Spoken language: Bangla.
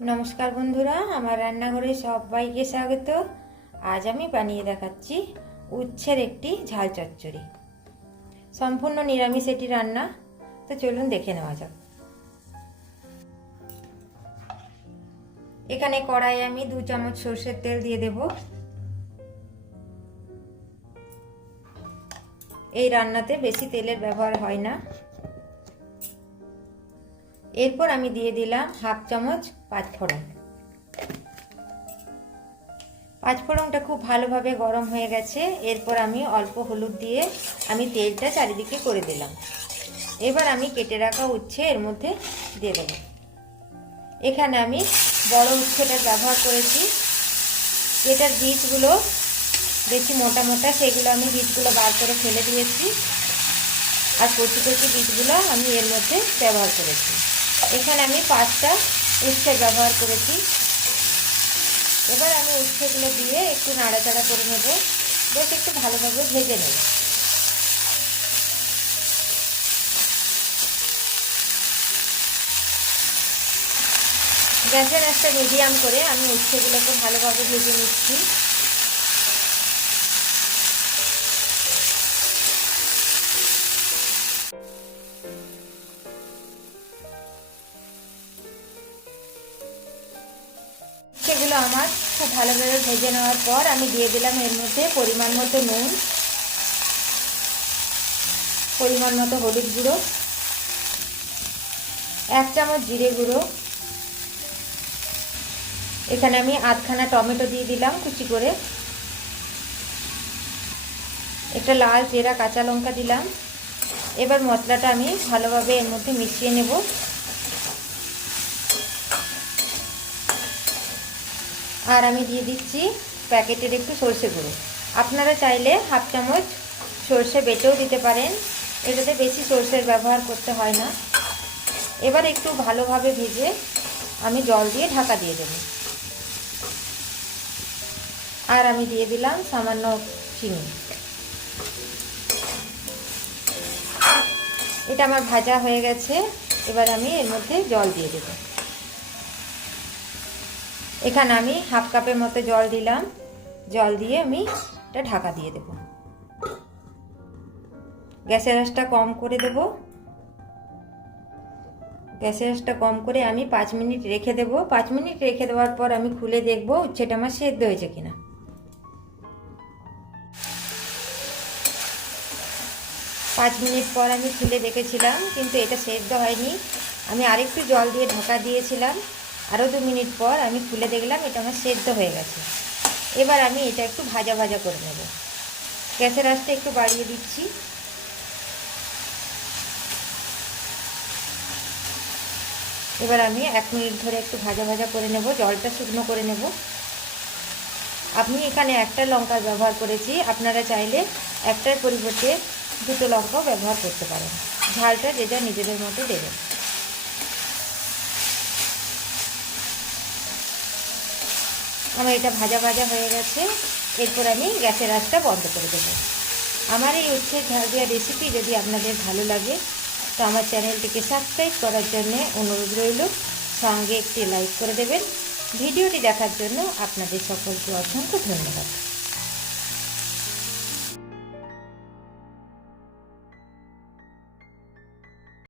নমস্কার বন্ধুরা, আমার রান্নাঘরে সবাইকে স্বাগত। আজ আমি বানিয়ে দেখাচ্ছি উচ্ছের একটি ঝাল চচ্চড়ি। সম্পূর্ণ নিরামিষ এটি রান্না। তো চলুন দেখে নেওয়া যাক। এখানে কড়াই আমি দু চামচ সর্ষের তেল দিয়ে দেব। এই রান্নাতে বেশি তেলের ব্যবহার হয় না। এরপর আমি দিয়ে দিলাম হাফ চামচ পাঁচফোড়ন। পাঁচফোড়নটা খুব ভালোভাবে গরম হয়ে গেছে। এরপর আমি অল্প হলুদ দিয়ে আমি তেলটা চারিদিকে করে দিলাম। এবার আমি কেটে রাখা উচ্ছে এর মধ্যে দিয়ে দেব। এখানে আমি বড় উচ্ছেটার ব্যবহার করেছি। এটার বীজগুলো বেশি মোটা মোটা, সেগুলো আমি বীজগুলো বার করে ফেলে দিয়েছি। আর কচি কচি বীজগুলো আমি এর মধ্যে ব্যবহার করেছি। এখানে আমি পাঁচটা উচ্ছে ব্যবহার করেছি। এবার আমি উচ্ছেগুলো দিয়ে একটু নাড়াচাড়া করে নেব। বেশ একটু ভালোভাবে ভেজে নেব। গ্যাসের একটা মিডিয়াম করে আমি উচ্ছেগুলোকে ভালোভাবে ভেজে নিচ্ছি। সেগুলো আমার খুব ভালোভাবে ভেজে নেওয়ার পর আমি দিয়ে দিলাম এর মধ্যে পরিমাণ মতো নুন, পরিমাণ মতো হলুদ গুঁড়ো, এক চামচ জিরে গুঁড়ো। এখানে আমি আধখানা টমেটো দিয়ে দিলাম কুচি করে। একটা লাল চেরা কাঁচা লঙ্কা দিলাম। এবার মশলাটা আমি ভালোভাবে এর মধ্যে মিশিয়ে নেব। আর আমি দিয়ে দিচ্ছি প্যাকেটের একটু সর্ষে গুঁড়ো। আপনারা চাইলে হাফ চামচ সর্ষে বেটেও দিতে পারেন। এটাতে বেশি সর্ষের ব্যবহার করতে হয় না। এবার একটু ভালোভাবে ভেজে আমি জল দিয়ে ঢাকা দিয়ে দেব। আর আমি দিয়ে দিলাম সামান্য চিনি। এটা আমার ভাজা হয়ে গেছে। এবার আমি এর মধ্যে জল দিয়ে দেবো। এখানে আমি হাফ কাপের মতো জল দিলাম। জল দিয়ে আমি এটা ঢাকা দিয়ে দেব। গ্যাসের আঁচটা কম করে দেব। গ্যাসের আঁচটা কম করে আমি পাঁচ মিনিট রেখে দেব। পাঁচ মিনিট রেখে দেওয়ার পর আমি খুলে দেখব উচ্ছেটা আমার সেদ্ধ হয়েছে কিনা। পাঁচ মিনিট পর আমি খুলে দেখেছিলাম, কিন্তু এটা সেদ্ধ হয়নি। আমি আরেকটু জল দিয়ে ঢাকা দিয়েছিলাম। আরও দু মিনিট পর আমি খুলে দেখলাম এটা আমার সেদ্ধ হয়ে গেছে। এবার আমি এটা একটু ভাজা ভাজা করে নেব। গ্যাসের আঁচটা একটু বাড়িয়ে দিচ্ছি। এবার আমি এক মিনিট ধরে একটু ভাজা ভাজা করে নেব, জলটা শুকনো করে নেব। আমি এখানে একটা লঙ্কার ব্যবহার করেছি, আপনারা চাইলে একটার পরিবর্তে দুটো লঙ্কাও ব্যবহার করতে পারেন। ঝালটা যে যা নিজেদের মতো দেবেন। আমার এটা ভাজা ভাজা হয়ে গেছে। এরপর আমি গ্যাসের আঁচটা বন্ধ করে দেবো। আমার এই উচ্ছের ঝাল দেওয়া রেসিপি যদি আপনাদের ভালো লাগে, তো আমার চ্যানেলটিকে সাবস্ক্রাইব করার জন্য অনুরোধ রইল। সঙ্গে একটি লাইক করে দেবেন। ভিডিওটি দেখার জন্য আপনাদের সকলকে অসংখ্য ধন্যবাদ।